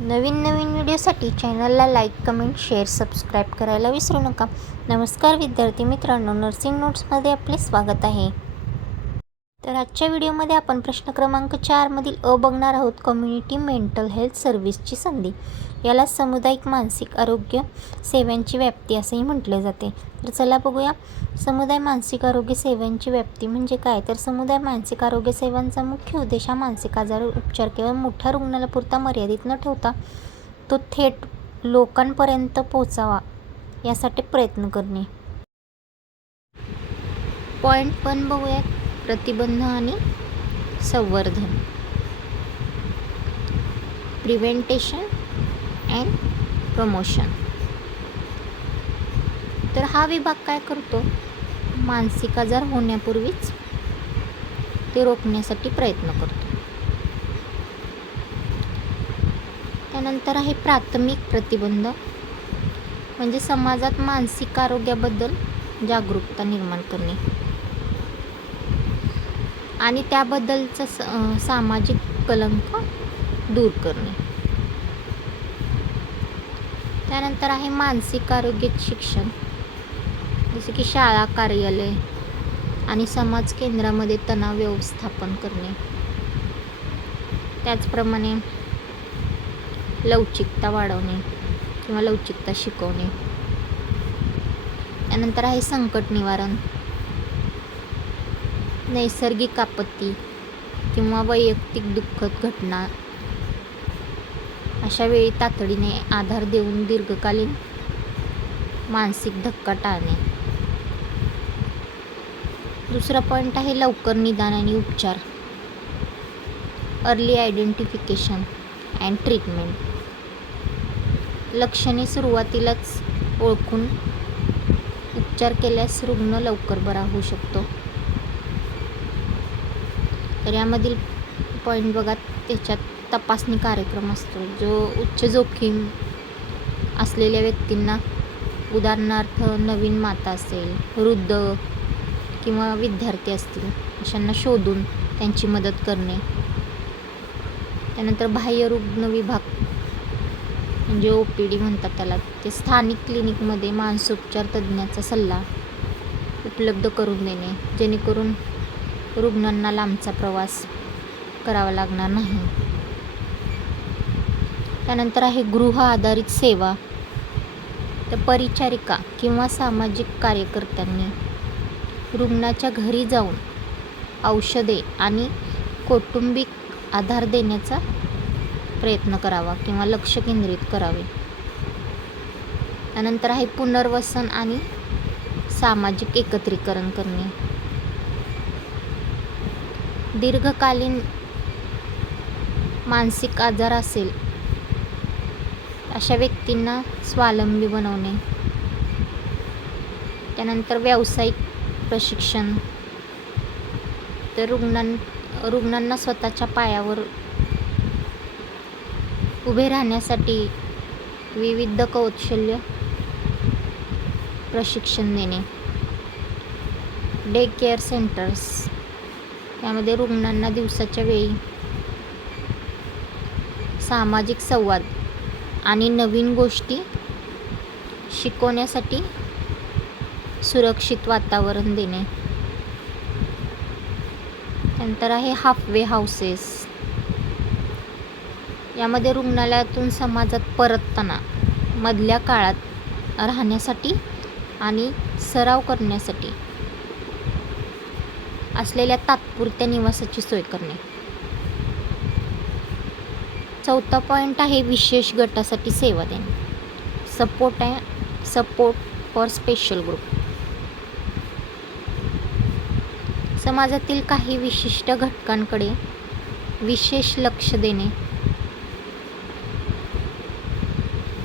नवीन व्हिडिओसाठी चॅनलला like, comment, share, subscribe करायला विसरू नका. नमस्कार विद्यार्थी मित्रांनो, नर्सिंग नोट्समध्ये आपले स्वागत आहे. तर आजच्या व्हिडिओमध्ये आपण प्रश्न क्रमांक 4 मधील अ बघणार आहोत. कम्युनिटी मेंटल हेल्थ सर्व्हिसची संधी, याला सामुदायिक मानसिक आरोग्य सेवांची व्याप्ती असेही म्हटले जाते. तर चला बघूया, समुदाय मानसिक आरोग्य सेवांची व्याप्ती म्हणजे काय. तर समुदाय मानसिक आरोग्य सेवांचा मुख्य उद्देश हा मानसिक आजार उपचार केवळ मोठ्या रुग्णालयापुरता मर्यादित न ठेवता तो थेट लोकांपर्यंत पोहोचावा यासाठी प्रयत्न करणे. पॉईंट पण बघूयात. प्रतिबंध आणि संवर्धन, प्रिव्हेंटेशन अँड प्रमोशन. तर हा विभाग काय करतो, मानसिक आजार होण्यापूर्वीच ते रोखण्यासाठी प्रयत्न करतो. त्यानंतर आहे प्राथमिक प्रतिबंध, म्हणजे समाजात मानसिक आरोग्याबद्दल जागरूकता निर्माण करणे आणि त्याबद्दलचा सामाजिक कलंक दूर करणे. त्यानंतर आहे मानसिक आरोग्य शिक्षण, जसे की शाळा, कार्यालय आणि समाज केंद्रामध्ये तणाव व्यवस्थापन करणे. त्याचप्रमाणे लवचिकता वाढवणे किंवा लवचिकता शिकवणे. त्यानंतर आहे संकट निवारण, नैसर्गिक आपत्ती किंवा वैयक्तिक दुःखद घटना अशा वेळी तातडीने आधार देऊन दीर्घकालीन मानसिक धक्का टाळणे. दुसरा पॉईंट आहे लवकर निदान आणि उपचार, अर्ली आयडेंटिफिकेशन अँड ट्रीटमेंट. लक्षणे सुरुवातीलाच ओळखून उपचार केल्यास रुग्ण लवकर बरा होऊ शकतो. तर यामधील पॉईंट बघा, त्याच्यात तपासणी कार्यक्रम असतो जो उच्च जोखीम असलेल्या व्यक्तींना, उदाहरणार्थ नवीन माता असेल, वृद्ध किंवा विद्यार्थी असतील अशांना शोधून त्यांची मदत करणे. त्यानंतर बाह्य रुग्ण विभाग म्हणजे OPD म्हणतात त्याला, ते स्थानिक क्लिनिकमध्ये मानसोपचार तज्ज्ञाचा सल्ला उपलब्ध करून देणे, जेणेकरून रुग्णांना लांबचा प्रवास करावा लागणार नाही. त्यानंतर आहे गृह आधारित सेवा, तर परिचारिका किंवा सामाजिक कार्यकर्त्यांनी रुग्णाच्या घरी जाऊन औषधे आणि कौटुंबिक आधार देण्याचा प्रयत्न करावा किंवा लक्ष केंद्रित करावे. त्यानंतर आहे पुनर्वसन आणि सामाजिक एकत्रीकरण करणे. दीर्घकालीन मानसिक आजार असेल अशा व्यक्तींना स्वावलंबी बनवणे. त्यानंतर व्यावसायिक प्रशिक्षण, तर रुग्णांना स्वतःच्या पायावर उभे राहण्यासाठी विविध कौशल्य प्रशिक्षण देणे. डे केअर सेंटर्स, यामध्ये रुग्णांना दिवसाच्या वेळी सामाजिक संवाद आणि नवीन गोष्टी शिकवण्यासाठी सुरक्षित वातावरण देणे. त्यानंतर आहे हाफवे हाऊसेस, यामध्ये रुग्णालयातून समाजात परतताना मधल्या काळात राहण्यासाठी आणि सराव करण्यासाठी असलेल्या तात्पुरत्या निवासाची सोय करणे. चौथा पॉईंट आहे विशेष गटासाठी सेवा देणे, सपोर्ट फॉर स्पेशल ग्रुप. समाजातील काही विशिष्ट घटकांकडे विशेष लक्ष देणे,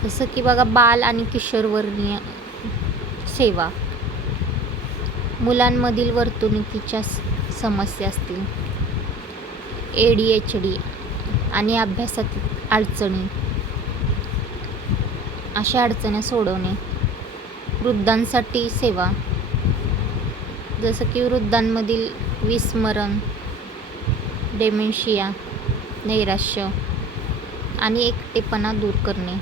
जसं की बघा बाल आणि किशोरवयीन सेवा, मुलांमधील वर्तणुकीच्या समस्या असतील, ADHD आणि अभ्यासातील अडचणी, अशा अडचणी सोडवणे. वृद्धांसाठी सेवा, जसं की वृद्धांमधील विस्मरण, डेमेन्शिया, नैराश्य आणि एकटेपणा दूर करणे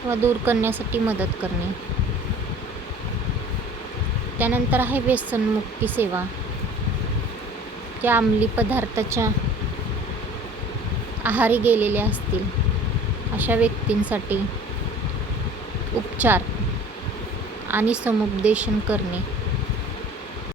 किंवा दूर करण्यासाठी मदत करणे. त्यानंतर आहे व्यसनमुक्ती सेवा. ज्या अंमली पदार्थाच्या आहारी गेलेले असतील अशा व्यक्तींसाठी उपचार आणि समुपदेशन करणे.